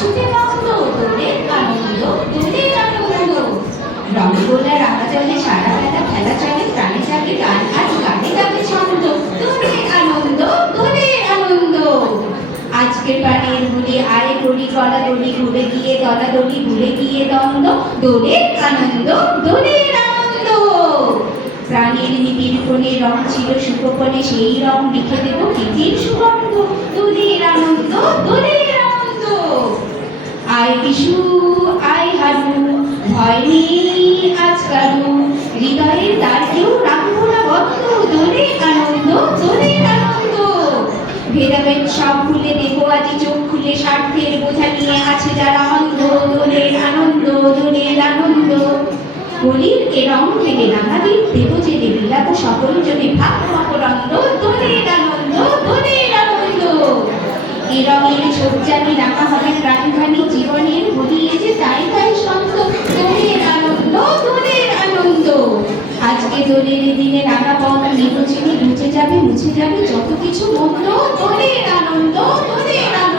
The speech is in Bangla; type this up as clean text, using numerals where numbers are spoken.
ছুটে বন্ধ দোলের আনন্দ দোলের আনন্দ। রঙ্গোলা রাঙা জলে সারা বেলা খেলা চলে, প্রাণে জাগে গান আর গানে গাবে ছন্দ, দোলের আনন্দ দোলের আনন্দ। আজকের প্রাণের ভুলে আয় করি গলা দড়ি, ঘুরে গিয়ে দলা দড়ি ভুলে গিয়ে দ্বন্দ্ব, দোলের আনন্দ দোলের আনন্দ। প্রাণের নিবিড় কোণে রং ছিল সুখোপনে, সেই রং লিখে দেব প্রীতির সুগন্ধ, দোলের আনন্দ দোলের আনন্দ। আয় বিশু আয় হারু, ভয় নেই আজ কারু, হৃদয়ের দ্বার কেউ রাখবো না বন্ধ, দোলের আনন্দ দোলের আনন্দ। ভেদাভেদ সব ভুলে দেবো আজি চোখ খুলে, স্বার্থের বোঝা নিয়ে আছে যারা অন্ধ, দোলের আনন্দ দোলের আনন্দ। হোলির এ রং থেকে নানা দিন দেব জেলে বিলাপ সকল যদি ভাব মকরন্দ, দোলের আনন্দ দোলের আনন্দ। এ রঙের সজ্জানি রাখা হবে প্রাণঘানি জীবনের, হোলিয়ে যে তাই তাই সন্ত, দোলের আনন্দ দোলের আনন্দ। আজকে দোলের দিনে নানা পথ নির্বাচনে মুছে যাবে যত কিছু মন্দ, দোলের আনন্দ দোলের আনন্দ।